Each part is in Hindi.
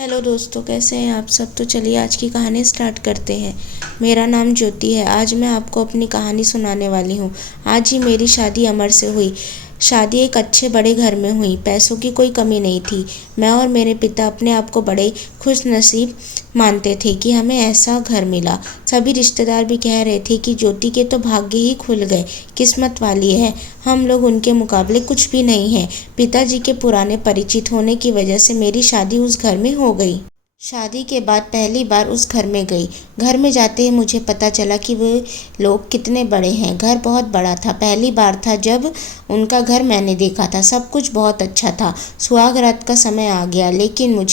हेलो दोस्तों, कैसे हैं आप सब। तो चलिए आज की कहानी स्टार्ट करते हैं। मेरा नाम ज्योति है। आज मैं आपको अपनी कहानी सुनाने वाली हूँ। आज ही मेरी शादी अमर से हुई। शादी एक अच्छे बड़े घर में हुई। पैसों की कोई कमी नहीं थी। मैं और मेरे पिता अपने आप को बड़े खुशनसीब मानते थे कि हमें ऐसा घर मिला। सभी रिश्तेदार भी कह रहे थे कि ज्योति के तो भाग्य ही खुल गए, किस्मत वाली है। हम लोग उनके मुकाबले कुछ भी नहीं हैं। पिताजी के पुराने परिचित होने की वजह से मेरी शादी उस घर में हो गई। शादी के बाद पहली बार उस घर में गई। घर में जाते ही मुझे पता चला कि वे लोग कितने बड़े हैं। घर बहुत बड़ा था। पहली बार था जब उनका घर मैंने देखा था। सब कुछ बहुत अच्छा था। सुहाग रात का समय आ गया, लेकिन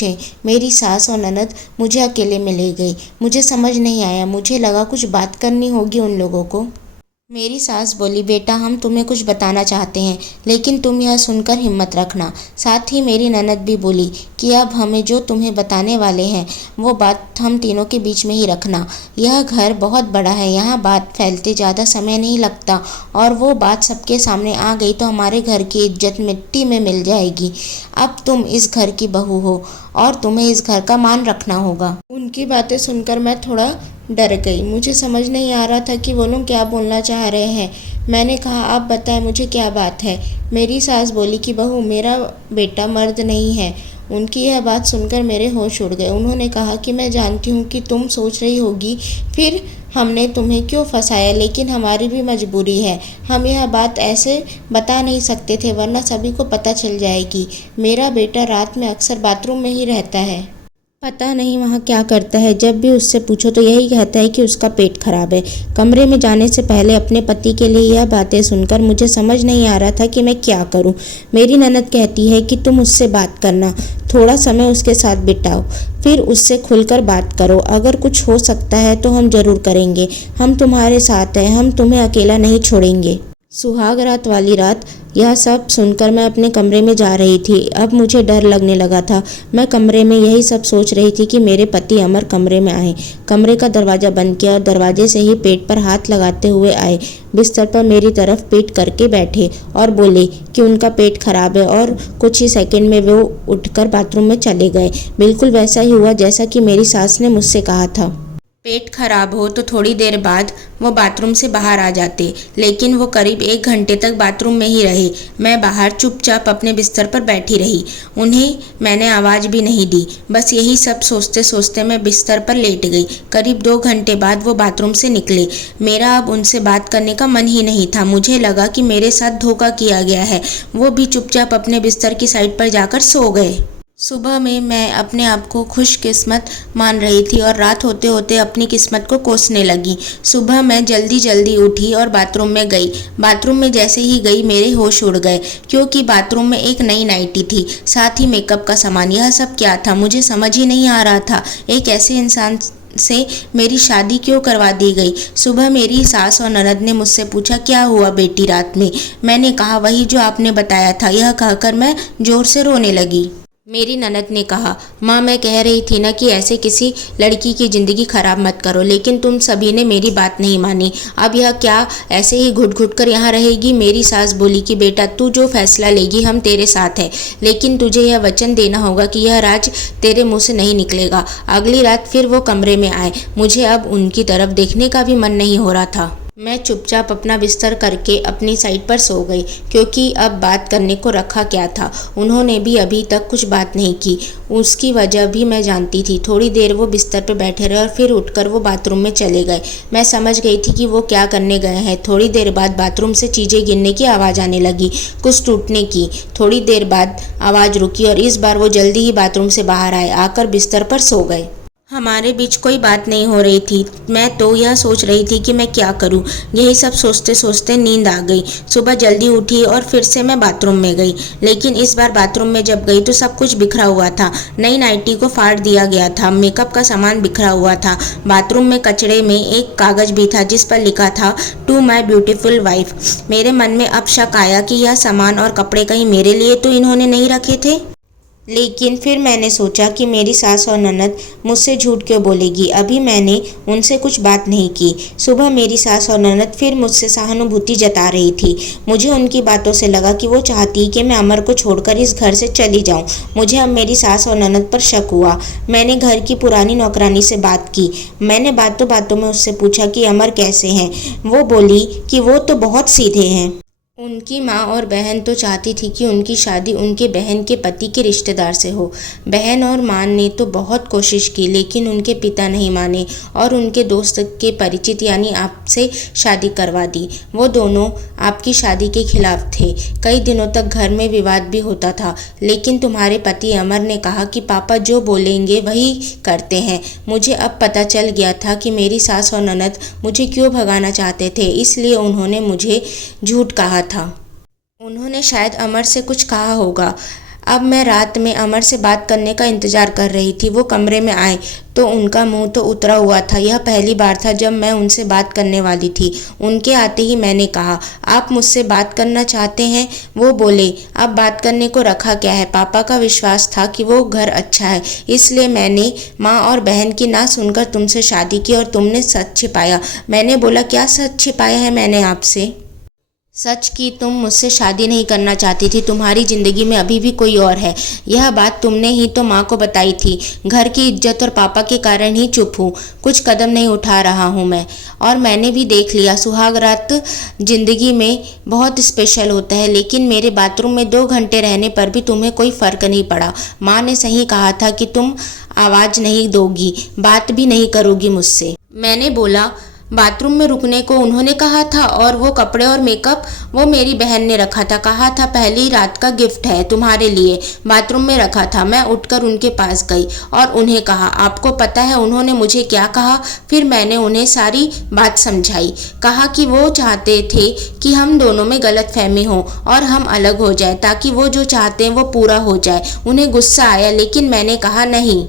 मेरी सास और ननद मुझे अकेले में ले गई। मुझे समझ नहीं आया। मुझे लगा कुछ बात करनी होगी उन लोगों को। मेरी सास बोली, बेटा हम तुम्हें कुछ बताना चाहते हैं, लेकिन तुम यह सुनकर हिम्मत रखना। साथ ही मेरी ननद भी बोली कि अब हमें जो तुम्हें बताने वाले हैं वो बात हम तीनों के बीच में ही रखना। यह घर बहुत बड़ा है, यहाँ बात फैलते ज़्यादा समय नहीं लगता, और वो बात सबके सामने आ गई तो हमारे घर की इज्जत मिट्टी में मिल जाएगी। अब तुम इस घर की बहू हो और तुम्हें इस घर का मान रखना होगा। उनकी बातें सुनकर मैं थोड़ा डर गई। मुझे समझ नहीं आ रहा था कि वो लोग क्या बोलना चाह रहे हैं। मैंने कहा, आप बताएं मुझे क्या बात है। मेरी सास बोली कि बहू, मेरा बेटा मर्द नहीं है। उनकी यह बात सुनकर मेरे होश उड़ गए। उन्होंने कहा कि मैं जानती हूँ कि तुम सोच रही होगी फिर हमने तुम्हें क्यों फंसाया, लेकिन हमारी भी मजबूरी है। हम यह बात ऐसे बता नहीं सकते थे, वरना सभी को पता चल जाएगी। मेरा बेटा रात में अक्सर बाथरूम में ही रहता है। पता नहीं वहाँ क्या करता है। जब भी उससे पूछो तो यही कहता है कि उसका पेट खराब है। कमरे में जाने से पहले अपने पति के लिए यह बातें सुनकर मुझे समझ नहीं आ रहा था कि मैं क्या करूं। मेरी ननद कहती है कि तुम उससे बात करना, थोड़ा समय उसके साथ बिताओ, फिर उससे खुलकर बात करो। अगर कुछ हो सकता है तो हम जरूर करेंगे। हम तुम्हारे साथ हैं, हम तुम्हें अकेला नहीं छोड़ेंगे। सुहाग रात वाली रात यह सब सुनकर मैं अपने कमरे में जा रही थी। अब मुझे डर लगने लगा था। मैं कमरे में यही सब सोच रही थी कि मेरे पति अमर कमरे में आए। कमरे का दरवाज़ा बंद किया और दरवाजे से ही पेट पर हाथ लगाते हुए आए। बिस्तर पर मेरी तरफ पीठ करके बैठे और बोले कि उनका पेट खराब है, और कुछ ही सेकंड में वो उठकर बाथरूम में चले गए। बिल्कुल वैसा ही हुआ जैसा कि मेरी सास ने मुझसे कहा था। पेट खराब हो तो थोड़ी देर बाद वो बाथरूम से बाहर आ जाते, लेकिन वो करीब 1 घंटे तक बाथरूम में ही रहे। मैं बाहर चुपचाप अपने बिस्तर पर बैठी रही। उन्हें मैंने आवाज़ भी नहीं दी। बस यही सब सोचते सोचते मैं बिस्तर पर लेट गई। करीब 2 घंटे बाद वो बाथरूम से निकले। मेरा अब उनसे बात करने का मन ही नहीं था। मुझे लगा कि मेरे साथ धोखा किया गया है। वो भी चुपचाप अपने बिस्तर की साइड पर जाकर सो गए। सुबह में मैं अपने आप को खुशकिस्मत मान रही थी और रात होते होते अपनी किस्मत को कोसने लगी। सुबह मैं जल्दी जल्दी उठी और बाथरूम में गई। बाथरूम में जैसे ही गई मेरे होश उड़ गए, क्योंकि बाथरूम में एक नई नाइटी थी, साथ ही मेकअप का सामान। यह सब क्या था मुझे समझ ही नहीं आ रहा था। एक ऐसे इंसान से मेरी शादी क्यों करवा दी गई। सुबह मेरी सास और ननद ने मुझसे पूछा, क्या हुआ बेटी रात में। मैंने कहा, वही जो आपने बताया था। यह कहकर मैं जोर से रोने लगी। मेरी ननद ने कहा, माँ मैं कह रही थी ना कि ऐसे किसी लड़की की ज़िंदगी ख़राब मत करो, लेकिन तुम सभी ने मेरी बात नहीं मानी। अब यह क्या ऐसे ही घुट घुट कर यहाँ रहेगी। मेरी सास बोली कि बेटा तू जो फैसला लेगी हम तेरे साथ है, लेकिन तुझे यह वचन देना होगा कि यह राज तेरे मुँह से नहीं निकलेगा। अगली रात फिर वो कमरे में आए। मुझे अब उनकी तरफ देखने का भी मन नहीं हो रहा था। मैं चुपचाप अपना बिस्तर करके अपनी साइड पर सो गई, क्योंकि अब बात करने को रखा क्या था। उन्होंने भी अभी तक कुछ बात नहीं की। उसकी वजह भी मैं जानती थी। थोड़ी देर वो बिस्तर पर बैठे रहे और फिर उठकर वो बाथरूम में चले गए। मैं समझ गई थी कि वो क्या करने गए हैं। थोड़ी देर बाद बाथरूम से चीज़ें गिरने की आवाज़ आने लगी, कुछ टूटने की। थोड़ी देर बाद आवाज़ रुकी और इस बार वो जल्दी ही बाथरूम से बाहर आए, आकर बिस्तर पर सो गए। हमारे बीच कोई बात नहीं हो रही थी। मैं तो यह सोच रही थी कि मैं क्या करूं। यही सब सोचते सोचते नींद आ गई। सुबह जल्दी उठी और फिर से मैं बाथरूम में गई, लेकिन इस बार बाथरूम में जब गई तो सब कुछ बिखरा हुआ था। नई नाइटी को फाड़ दिया गया था। मेकअप का सामान बिखरा हुआ था। बाथरूम में कचड़े में एक कागज भी था जिस पर लिखा था, टू माई ब्यूटीफुल वाइफ। मेरे मन में अब शक आया कि यह सामान और कपड़े कहीं मेरे लिए तो इन्होंने नहीं रखे थे। लेकिन फिर मैंने सोचा कि मेरी सास और ननद मुझसे झूठ क्यों बोलेगी। अभी मैंने उनसे कुछ बात नहीं की। सुबह मेरी सास और ननद फिर मुझसे सहानुभूति जता रही थी। मुझे उनकी बातों से लगा कि वो चाहती कि मैं अमर को छोड़कर इस घर से चली जाऊं। मुझे अब मेरी सास और ननद पर शक हुआ। मैंने घर की पुरानी नौकरानी से बात की। मैंने बातों बातों में उससे पूछा कि अमर कैसे हैं। वो बोली कि वो तो बहुत सीधे हैं। उनकी माँ और बहन तो चाहती थी कि उनकी शादी उनके बहन के पति के रिश्तेदार से हो। बहन और माँ ने तो बहुत कोशिश की, लेकिन उनके पिता नहीं माने और उनके दोस्त के परिचित यानी आपसे शादी करवा दी। वो दोनों आपकी शादी के खिलाफ थे। कई दिनों तक घर में विवाद भी होता था, लेकिन तुम्हारे पति अमर ने कहा कि पापा जो बोलेंगे वही करते हैं। मुझे अब पता चल गया था कि मेरी सास और ननद मुझे क्यों भगाना चाहते थे, इसलिए उन्होंने मुझे झूठ कहा था। उन्होंने शायद अमर से कुछ कहा होगा। अब मैं रात में अमर से बात करने का इंतज़ार कर रही थी। वो कमरे में आए तो उनका मुंह तो उतरा हुआ था। यह पहली बार था जब मैं उनसे बात करने वाली थी। उनके आते ही मैंने कहा, आप मुझसे बात करना चाहते हैं? वो बोले, अब बात करने को रखा क्या है। पापा का विश्वास था कि वो घर अच्छा है, इसलिए मैंने माँ और बहन की ना सुनकर तुमसे शादी की और तुमने सच छिपाया। मैंने बोला, क्या सच छिपाया है मैंने आपसे? सच कि तुम मुझसे शादी नहीं करना चाहती थी। तुम्हारी ज़िंदगी में अभी भी कोई और है। यह बात तुमने ही तो माँ को बताई थी। घर की इज्जत और पापा के कारण ही चुप हूँ। कुछ कदम नहीं उठा रहा हूँ मैं। और मैंने भी देख लिया, सुहाग रात ज़िंदगी में बहुत स्पेशल होता है, लेकिन मेरे बाथरूम में 2 घंटे रहने पर भी तुम्हें कोई फ़र्क नहीं पड़ा। माँ ने सही कहा था कि तुम आवाज़ नहीं दोगी, बात भी नहीं करोगी मुझसे। मैंने बोला, बाथरूम में रुकने को उन्होंने कहा था और वो कपड़े और मेकअप वो मेरी बहन ने रखा था। कहा था पहली रात का गिफ्ट है तुम्हारे लिए। बाथरूम में रखा था। मैं उठकर उनके पास गई और उन्हें कहा, आपको पता है उन्होंने मुझे क्या कहा? फिर मैंने उन्हें सारी बात समझाई। कहा कि वो चाहते थे कि हम दोनों में गलतफहमी हो और हम अलग हो जाए, ताकि वो जो चाहते हैं वो पूरा हो जाए। उन्हें गुस्सा आया, लेकिन मैंने कहा नहीं,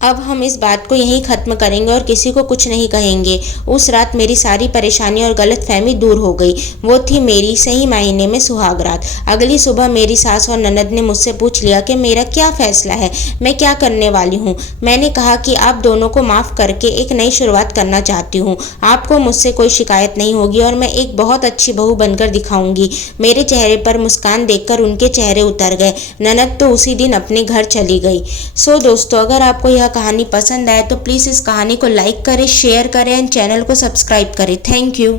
अब हम इस बात को यहीं ख़त्म करेंगे और किसी को कुछ नहीं कहेंगे। उस रात मेरी सारी परेशानी और गलतफहमी दूर हो गई। वो थी मेरी सही मायने में सुहाग रात। अगली सुबह मेरी सास और ननद ने मुझसे पूछ लिया कि मेरा क्या फ़ैसला है, मैं क्या करने वाली हूँ। मैंने कहा कि आप दोनों को माफ़ करके एक नई शुरुआत करना चाहती हूँ। आपको मुझसे कोई शिकायत नहीं होगी और मैं एक बहुत अच्छी बहू बनकर दिखाऊंगी। मेरे चेहरे पर मुस्कान देखकर उनके चेहरे उतर गए। ननद तो उसी दिन अपने घर चली गई। सो दोस्तों, अगर आपको यह कहानी पसंद आए तो प्लीज़ इस कहानी को लाइक करें, शेयर करें एंड चैनल को सब्सक्राइब करें। Thank you.